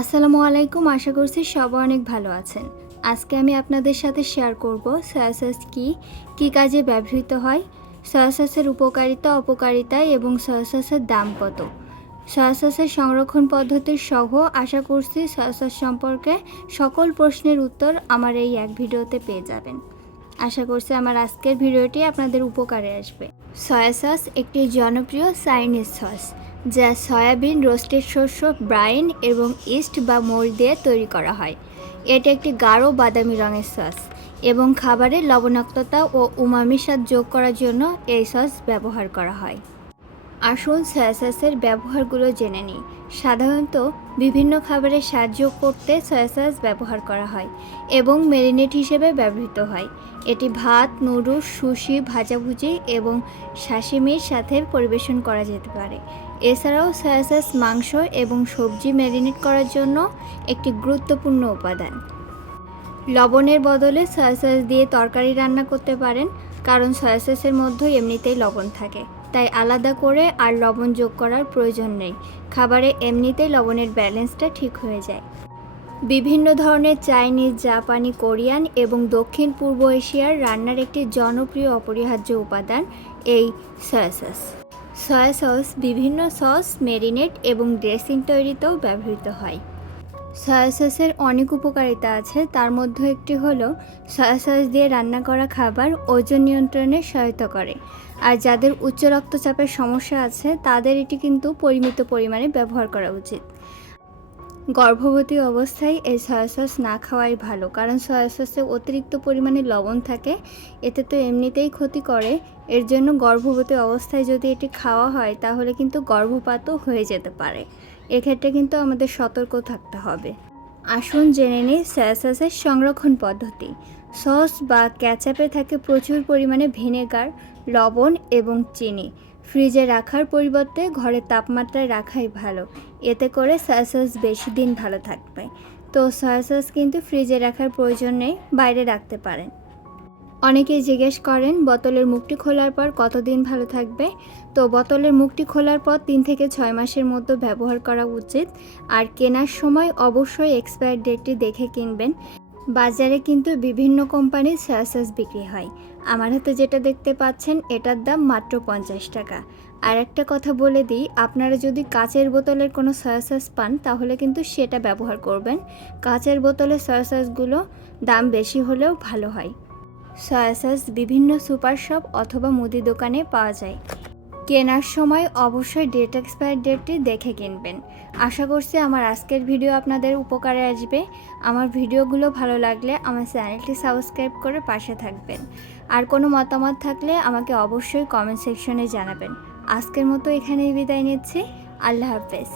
আসসালামু আলাইকুম, আশা করছি সবাই অনেক ভালো আছেন। আজকে আমি আপনাদের সাথে শেয়ার করব সয়া সস কী কী কাজে ব্যবহৃত হয় সয়া সসের উপকারিতা, অপকারিতা এবং সয়া সসের দাম কত। সয়া সসের সংরক্ষণ পদ্ধতির সহ আশা করছি সয়া সস সম্পর্কে সকল প্রশ্নের উত্তর আমার এই এক ভিডিওতে পেয়ে যাবেন। আশা করছি আমার আজকের ভিডিওটি আপনাদের উপকারে আসবে। সয়া সস একটি জনপ্রিয় চাইনিজ সস যা সয়াবিন, রোস্টেড শস্য, ব্রাইন এবং ইস্ট বা মোড় দিয়ে তৈরি করা হয়। এটি একটি গাঢ় বাদামি রঙের সস এবং খাবারে লবণাক্ততা ও উমামি স্বাদ যোগ করার জন্য এই সস ব্যবহার করা হয়। আসুন, সয়া সসের ব্যবহারগুলো জেনে নিই। সাধারণত বিভিন্ন খাবারে যোগ করতে সয়া সস ব্যবহার করা হয় এবং মেরিনেট হিসেবে ব্যবহৃত হয়। এটি ভাত, নুডলস সুশি ভাজাভুজি এবং সাশিমির সাথে পরিবেশন করা যেতে পারে। এছাড়াও সয়া সস মাংস এবং সবজি ম্যারিনেট করার জন্য একটি গুরুত্বপূর্ণ উপাদান। লবণের বদলে সয়া সস দিয়ে তরকারি রান্না করতে পারেন, কারণ সয়া সসের মধ্যে এমনিতেই লবণ থাকে। তাই আলাদা করে আর লবণ যোগ করার প্রয়োজন নেই। খাবারে এমনিতেই লবণের ব্যালেন্সটা ঠিক হয়ে যায়। বিভিন্ন ধরনের চাইনিজ, জাপানি, কোরিয়ান এবং দক্ষিণ পূর্ব এশিয়ার রান্নার একটি জনপ্রিয় অপরিহার্য উপাদান এই সয়া সস। সয়া সস বিভিন্ন সস মেরিনেট এবং ড্রেসিং তৈরিতেও ব্যবহৃত হয়। সয়া সসের অনেক উপকারিতা আছে। তার মধ্যে একটি হলো সয়া সস দিয়ে রান্না করা খাবার ওজন নিয়ন্ত্রণে সহায়তা করে। আর যাদের উচ্চ রক্তচাপের সমস্যা আছে, তাদের এটি কিন্তু পরিমিত পরিমাণে ব্যবহার করা উচিত। গর্ভবতী অবস্থায় এই সয়া সস না খাওয়াই ভালো। কারণ সয়া সসে অতিরিক্ত পরিমাণে লবণ থাকে, এতে তো এমনিতেই ক্ষতি করে। এর জন্য গর্ভবতী অবস্থায় যদি এটি খাওয়া হয়, তাহলে কিন্তু গর্ভপাতও হয়ে যেতে পারে। এক্ষেত্রে কিন্তু আমাদের সতর্ক থাকতে হবে। আসুন জেনে নিই সয়া সসের সংরক্ষণ পদ্ধতি। সস বা ক্যাচাপে থাকে প্রচুর পরিমাণে ভিনেগার লবণ এবং চিনি। ফ্রিজে রাখার পরিবর্তে ঘরের তাপমাত্রায় রাখাই ভালো। এতে করে সয়া সস বেশি দিন ভালো থাকবে। তো সয়া সস কিন্তু ফ্রিজে রাখার প্রয়োজন নেই, বাইরে রাখতে পারেন। অনেকেই জিজ্ঞেস করেন, বোতলের মুখটি খোলার পর কতদিন ভালো থাকবে? তো বোতলের মুখটি খোলার পর তিন থেকে ছয় মাসের মধ্যে ব্যবহার করা উচিত। আর কেনার সময় অবশ্যই এক্সপায়ার ডেটটি দেখে কিনবেন। বাজারে কিন্তু বিভিন্ন কোম্পানির সয়া সস বিক্রি হয়। আমার হাতে যেটা দেখতে পাচ্ছেন, এটার দাম মাত্র পঞ্চাশ টাকা। আর একটা কথা বলে দিই, আপনারা যদি কাচের বোতলের কোনো সয়া সস পান, তাহলে কিন্তু সেটা ব্যবহার করবেন। কাচের বোতলের সয়া সসগুলো দাম বেশি হলেও ভালো হয়। সয়া সস বিভিন্ন সুপার শপ অথবা মুদি দোকানে পাওয়া যায়। কেনার সময় অবশ্যই ডেট এক্সপায়ার ডেটটি দেখে কিনবেন। আশা করছি আমার আজকের ভিডিও আপনাদের উপকারে আসবে। আমার ভিডিওগুলো ভালো লাগলে আমার চ্যানেলটি সাবস্ক্রাইব করে পাশে থাকবেন। আর কোনো মতামত থাকলে আমাকে অবশ্যই কমেন্ট সেকশনে জানাবেন। আজকের মতো এখানেই বিদায় নিচ্ছি। আল্লাহ হাফেজ।